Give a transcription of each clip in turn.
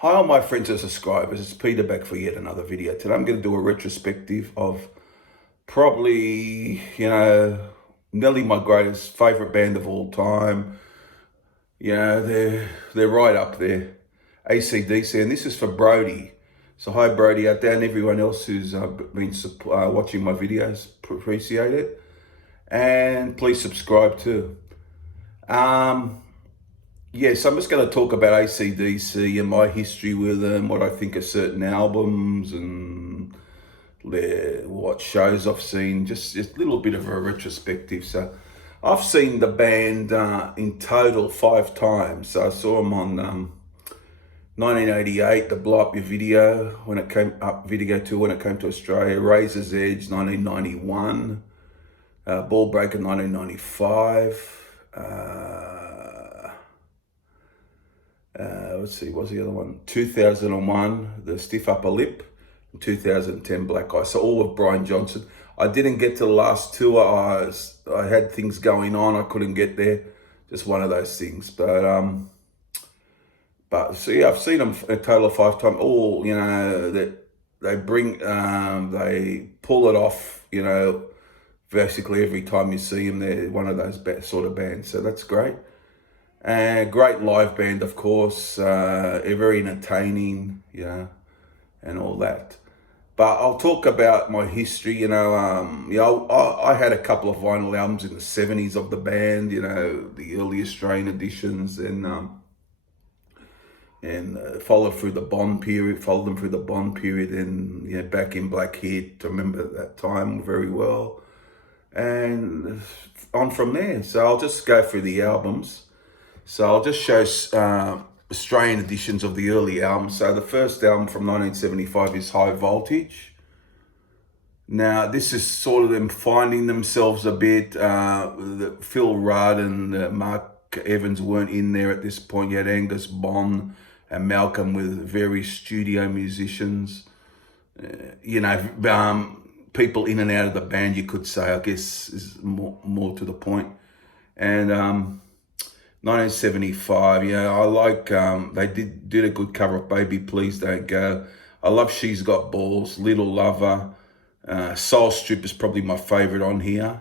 Hi all my friends and subscribers, it's Peter back for yet another video. Today I'm going to do a retrospective of probably, nearly my greatest favourite band of all time. They're right up there, AC/DC, and this is for Brody. So hi Brody out there and everyone else who's been watching my videos, appreciate it. And please subscribe too. Yes, I'm just going to talk about AC/DC and my history with them, what I think of certain albums and what shows I've seen, just a little bit of a retrospective. So I've seen the band in total 5 times. So I saw them on 1988, the Blow Up Your Video, when it came up, Video 2 when it came to Australia, Razor's Edge 1991, Ball Breaker 1995, let's see, what's the other one? 2001, the Stiff Upper Lip. 2010, Black Eye. So all of Brian Johnson. I didn't get to the last tour. I had things going on. I couldn't get there. Just one of those things. But so yeah, I've seen them a total of 5 times. All that they bring, they pull it off. Basically every time you see them, they're one of those sort of bands. So that's great. Great live band, of course, very entertaining, and all that. But I'll talk about my history, I had a couple of vinyl albums in the 70s of the band, the early Australian editions, and followed them through the Bond period, and back in Black Hit, I remember that time very well, and on from there. So I'll just go through the albums. So I'll just show Australian editions of the early albums. So the first album from 1975 is High Voltage. Now this is sort of them finding themselves a bit. Phil Rudd and Mark Evans weren't in there at this point. You had Angus Bond and Malcolm with various studio musicians. People in and out of the band, you could say, I guess, is more to the point. And 1975, I like, they did a good cover of Baby Please Don't Go. I love She's Got Balls, Little Lover. Soul Strip is probably my favorite on here.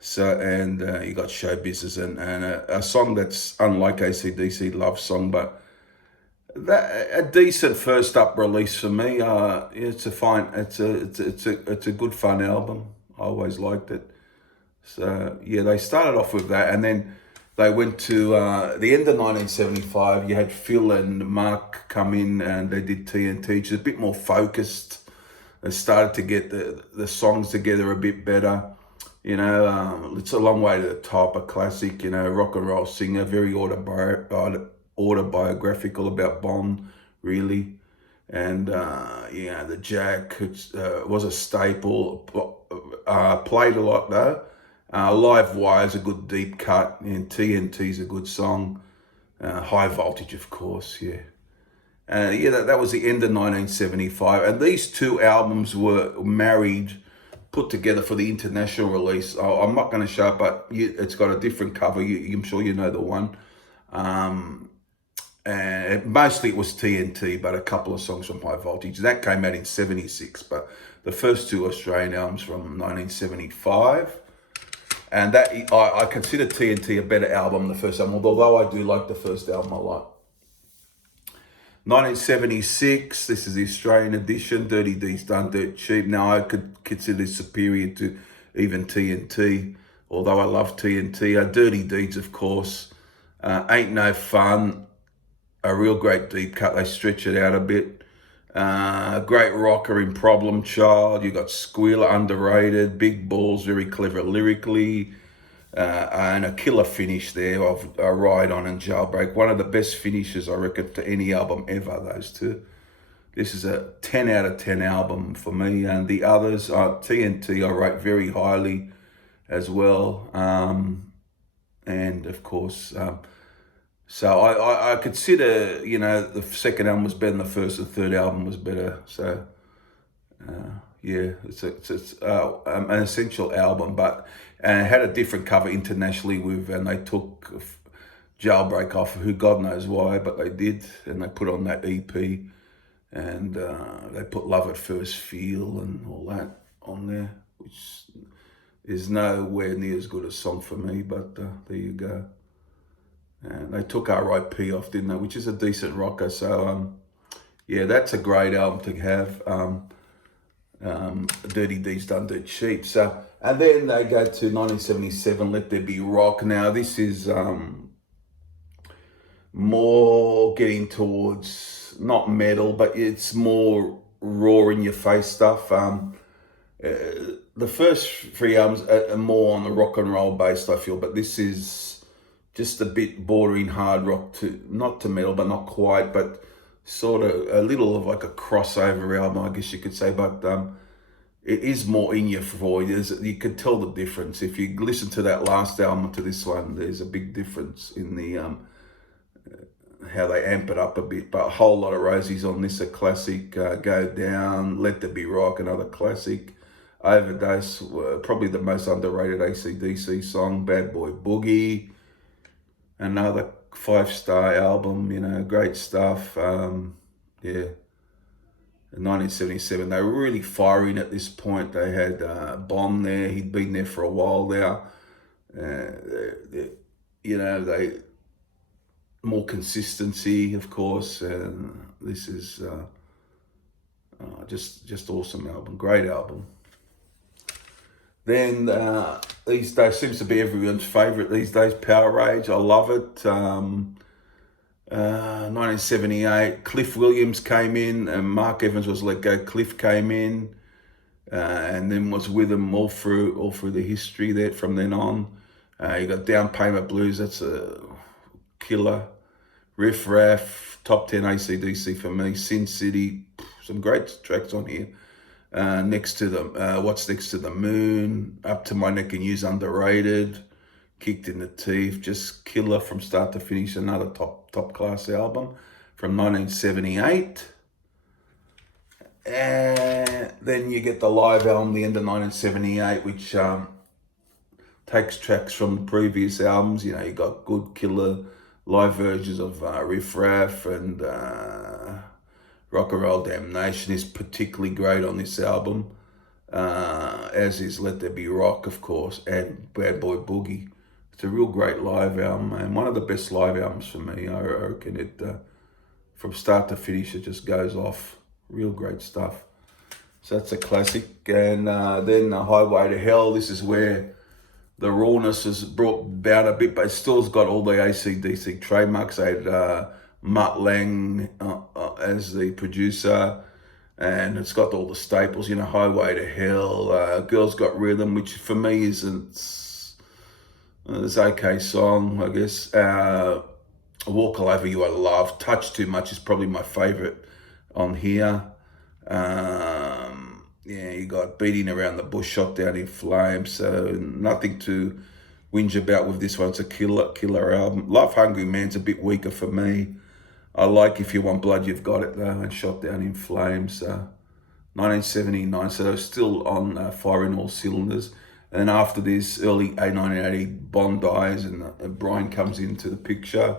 So, and you got Show Business and a song that's unlike AC/DC Love Song, but a decent first up release for me. It's a good fun album. I always liked it. So yeah, they started off with that, and then they went to the end of 1975. You had Phil and Mark come in and they did TNT, which is a bit more focused. They started to get the songs together a bit better. It's a long way to the top, a classic, rock and roll singer, very autobiographical about Bond, really. And, the Jack was a staple, played a lot though. Live Wire's a good deep cut, and TNT's a good song. High Voltage, of course, yeah. That was the end of 1975. And these two albums were put together for the international release. I'm not going to show it, but it's got a different cover. I'm sure you know the one. And mostly it was TNT, but a couple of songs from High Voltage. That came out in 76, but the first two Australian albums from 1975. And that I consider TNT a better album than the first album, although I do like the first album a lot. 1976, this is the Australian edition, Dirty Deeds Done Dirt Cheap. Now I could consider this superior to even TNT, although I love TNT. Dirty Deeds, of course. Ain't No Fun, a real great deep cut. They stretch it out a bit. Great rocker in Problem Child. You got Squealer, underrated. Big Balls, very clever lyrically. And a killer finish there of Ride On and Jailbreak. One of the best finishes, I reckon, to any album ever, those two. This is a 10 out of 10 album for me. And the others, TNT, I rate very highly as well. And of course, so I consider, the second album was better than the first, the third album was better. So, it's an essential album, but and it had a different cover internationally and they took Jailbreak off, who God knows why, but they did, and they put on that EP, and they put Love at First Feel and all that on there, which is nowhere near as good a song for me, but there you go. And they took R.I.P. off, didn't they? Which is a decent rocker. So yeah, that's a great album to have. Dirty Deeds Done Dirt Cheap. So, and then they go to 1977, Let There Be Rock. Now this is more getting towards not metal, but it's more raw in your face stuff. The first three albums are more on the rock and roll based, I feel, but this is just a bit bordering hard rock to, not to metal, but not quite, but sort of a little of like a crossover album, I guess you could say. But it is more in your voice. You can tell the difference. If you listen to that last album to this one, there's a big difference in the how they amp it up a bit. But a whole lot of Rosie's on this, a classic. Go Down, Let There Be Rock, another classic. Overdose, probably the most underrated AC/DC song. Bad Boy Boogie, another 5-star album, you know, great stuff. Yeah. In 1977, they were really firing at this point. They had Bomb there. He'd been there for a while now. You know, they more consistency, of course. And this is just awesome album, great album. Then these days seems to be everyone's favourite these days. Power Rage, I love it. 1978, Cliff Williams came in, and Mark Evans was let go. Cliff came in, and then was with them all through the history there from then on. You got Down Payment Blues, that's a killer. Riff Raff, top 10 AC/DC for me. Sin City, some great tracks on here. Next to the What's Next to the Moon, Up to My Neck in You's underrated. Kicked in the Teeth, just killer from start to finish. Another top class album from 1978. And then you get the live album, the end of 1978, which takes tracks from the previous albums. You know, you got good killer live versions of Riff Raff, and Rock and Roll Damnation is particularly great on this album, as is Let There Be Rock, of course, and Bad Boy Boogie. It's a real great live album, and one of the best live albums for me. I reckon it, from start to finish, it just goes off. Real great stuff. So that's a classic. And then Highway to Hell, this is where the rawness is brought down a bit, but it still's got all the AC/DC trademarks. They had Mutt Lang as the producer, and it's got all the staples, you know, Highway to Hell, Girls Got Rhythm, which for me isn't, it's okay song, I guess. Walk All Over You I love. Touch Too Much is probably my favorite on here. Yeah, you got Beating Around the Bush, Shot Down in Flames, so nothing to whinge about with this one. It's a killer album. Love Hungry Man's a bit weaker for me. I like If You Want Blood, You've Got It though, and Shot Down in Flames. 1979, so they're still on firing all cylinders. And after this, early 1980, Bond dies, and Brian comes into the picture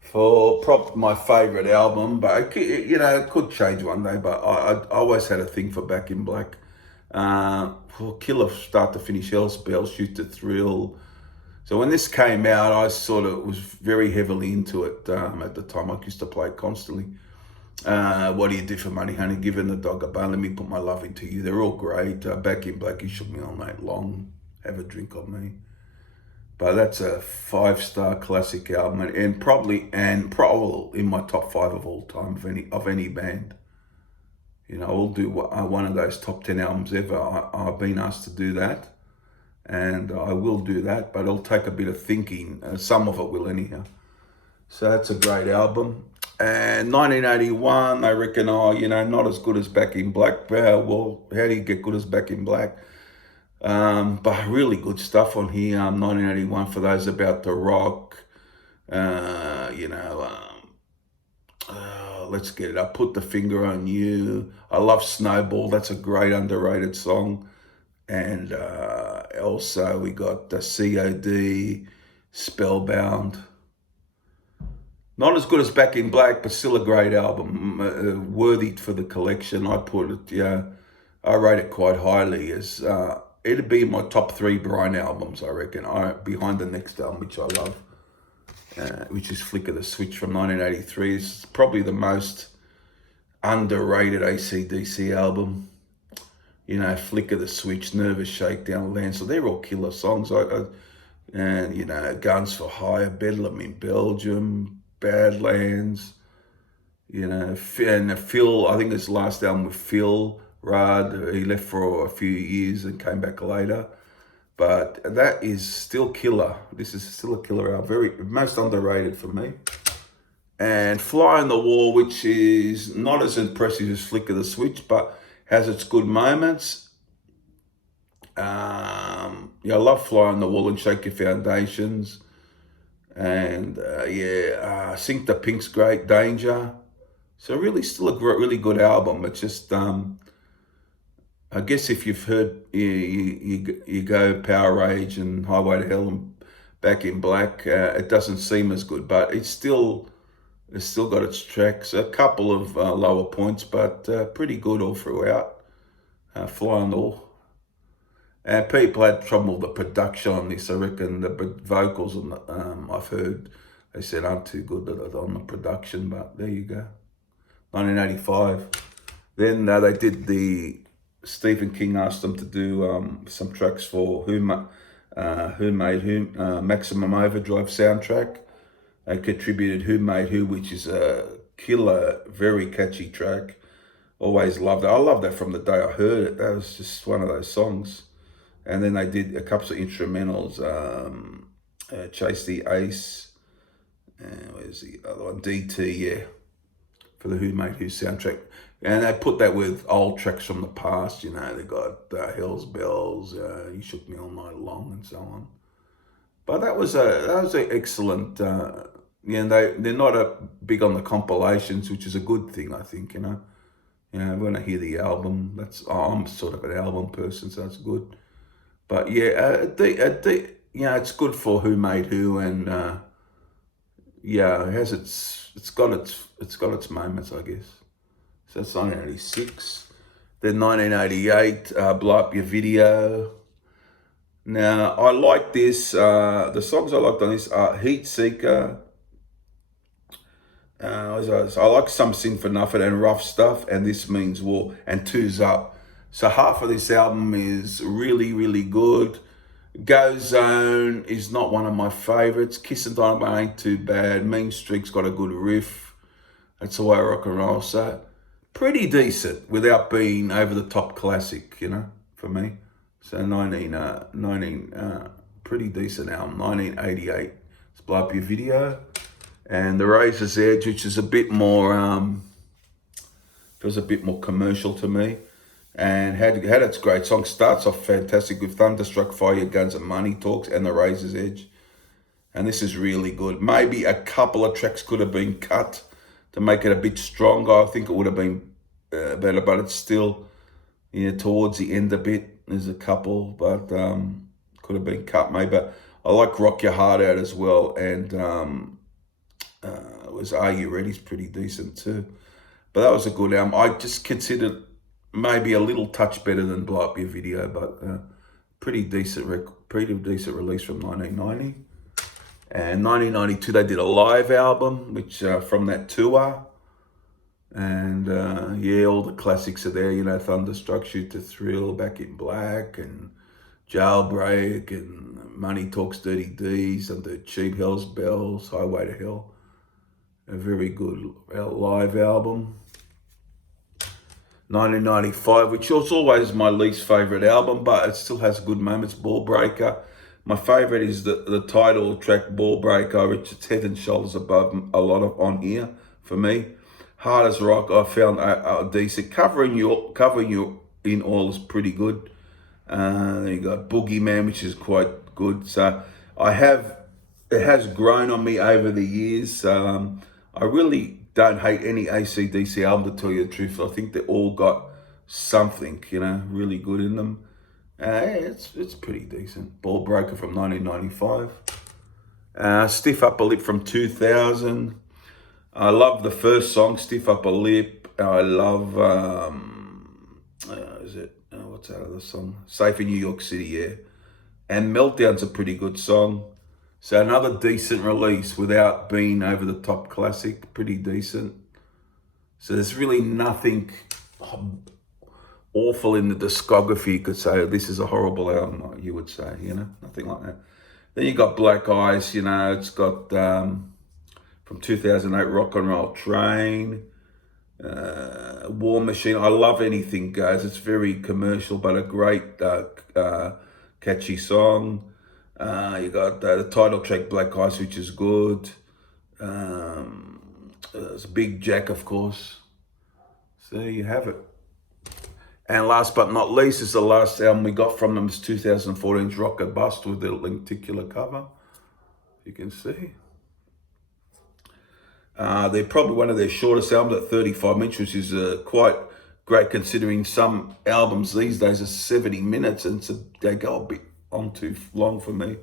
for my favourite album. But you know, it could change one day. But I always had a thing for Back in Black. For killer start to finish, Hell's Bells, Shoot to Thrill. So when this came out, I sort of was very heavily into it at the time. I used to play it constantly. What Do You Do for Money, Honey? Giving the Dog a Bone, Let Me Put My Love Into You. They're all great. Back in Black, You Shook Me All Night Long. Have a Drink on Me. But that's a 5-star classic album, and probably in my top 5 of all time of any band. You know, I'll do one of those top 10 albums ever. I've been asked to do that, and I will do that, but it'll take a bit of thinking. Some of it will anyhow. So that's a great album. And 1981, I reckon, not as good as Back in Black. Well, how do you get good as Back in Black? But really good stuff on here. 1981 for those about the rock. Let's Get It Up. Put the Finger on You. I love Snowball. That's a great underrated song. And also we got COD, Spellbound. Not as good as Back in Black, but still a great album, worthy for the collection. I put it, yeah, I rate it quite highly. As it'd be my top 3 Brian albums, I reckon. Behind the next album, which I love, which is Flick of the Switch from 1983. It's probably the most underrated AC/DC album. You know, Flick of the Switch, Nervous Shakedown, Land. So they're all killer songs. And, you know, Guns for Hire, Bedlam in Belgium, Badlands, you know, and Phil, I think his last album with Phil Rudd, he left for a few years and came back later. But that is still killer. This is still a killer album. Very, most underrated for me. And Fly on the Wall, which is not as impressive as Flick of the Switch, but has its good moments. Yeah, I love Fly on the Wall and Shake Your Foundations. And Sink the Pink's great, Danger. So really still a really good album. It's just, I guess if you've heard, you go Power Rage and Highway to Hell and Back in Black, it doesn't seem as good, but it's still got its tracks. A couple of lower points, but pretty good all throughout. Fly on the Wall. And people had trouble with the production on this. I reckon the vocals on I've heard, they said aren't too good on the production, but there you go. 1985. Then they did Stephen King asked them to do some tracks for Who Made Who, Maximum Overdrive soundtrack. They contributed Who Made Who, which is a killer, very catchy track. Always loved it. I loved that from the day I heard it. That was just one of those songs. And then they did a couple of instrumentals, Chase the Ace, where's the other one? DT, yeah, for the Who Made Who soundtrack. And they put that with old tracks from the past, you know, they got Hell's Bells, You Shook Me All Night Long, and so on. But that was an excellent, they're not big on the compilations, which is a good thing, I think, you know. You know, when I hear the album, I'm sort of an album person, so that's good. But yeah, it's good for Who Made Who, and it's got its moments, I guess. So that's 1986. Then 1988, Blow Up Your Video. Now I like this. The songs I liked on this are Heat Seeker. I like Something for Nothing and Rough Stuff, and This Means War, and Two's Up. So half of this album is really, really good. Go Zone is not one of my favorites. Kiss and Dynamite ain't too bad. Mean Streak's got a good riff. That's the way I rock and roll. So pretty decent without being over the top classic, you know, for me. So pretty decent album. 1988. Let's Blow Up Your Video. And The Razor's Edge, which is a bit more, feels a bit more commercial to me. And had its great song. Starts off fantastic with Thunderstruck, Fire Your Guns and Money Talks, and The Razor's Edge. And this is really good. Maybe a couple of tracks could have been cut to make it a bit stronger. I think it would have been better, but it's still, towards the end a bit. There's a couple, but could have been cut maybe. But I like Rock Your Heart Out as well, and it was Are You Ready's pretty decent too. But that was a good album. I just considered maybe a little touch better than Blow Up Your Video, but pretty decent release from 1990. And 1992 they did a live album, which from that tour. And all the classics are there, Thunderstruck, Shoot to Thrill, Back in Black, and Jailbreak, and Money Talks, Dirty D's, and the Cheap, Hell's Bells, Highway to Hell. A very good live album. 1995, which was always my least favourite album, but it still has good moments. Ball Breaker. My favourite is the title track, Ball Breaker, which is head and shoulders above a lot of on here for me. Hard as Rock, I found decent. Covering you in all is pretty good. Then you got Boogeyman, which is quite good. So it has grown on me over the years. I really don't hate any AC/DC album, to tell you the truth. I think they all got something, really good in them. It's pretty decent. Ball Breaker from 1995. Stiff Upper Lip from 2000. I love the first song, Stiff Upper Lip. I love, what's that other song? Safe in New York City, yeah. And Meltdown's a pretty good song. So another decent release without being over the top classic, pretty decent. So there's really nothing awful in the discography. You could say, this is a horrible album, you would say, nothing like that. Then you got Black Eyes, it's got from 2008, Rock and Roll Train, War Machine. I love Anything Goes. It's very commercial, but a great catchy song. You got the title track, Black Ice, which is good. There's Big Jack, of course. So there you have it. And last but not least is the last album we got from them. It's 2014's Rock or Bust with the lenticular cover. You can see. They're probably one of their shortest albums at 35 minutes, which is quite great considering some albums these days are 70 minutes and they go a bit on too long for me.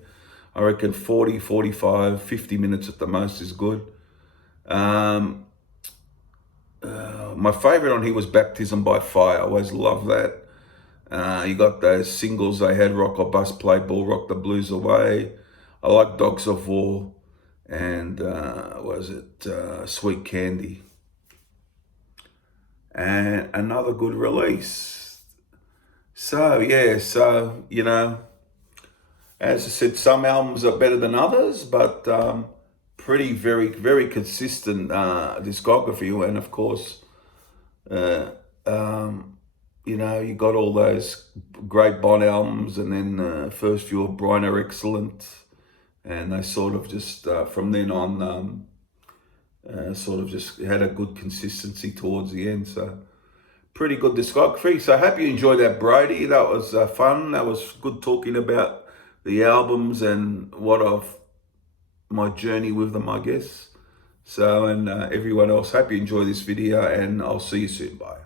I reckon 40, 45, 50 minutes at the most is good. My favourite on here was Baptism by Fire. I always love that. You got those singles they had, Rock or Bust, Play Ball, Rock the Blues Away. I like Dogs of War and Sweet Candy. And another good release. So, yeah, as I said, some albums are better than others, but pretty, very, very consistent discography. And of course, you got all those great Bond albums, and then first few of Brian are excellent. And they sort of just, from then on, sort of just had a good consistency towards the end. So pretty good discography. So I hope you enjoyed that, Brody. That was fun. That was good talking about the albums and my journey with them, I guess. So, and everyone else, hope you enjoy this video, and I'll see you soon. Bye.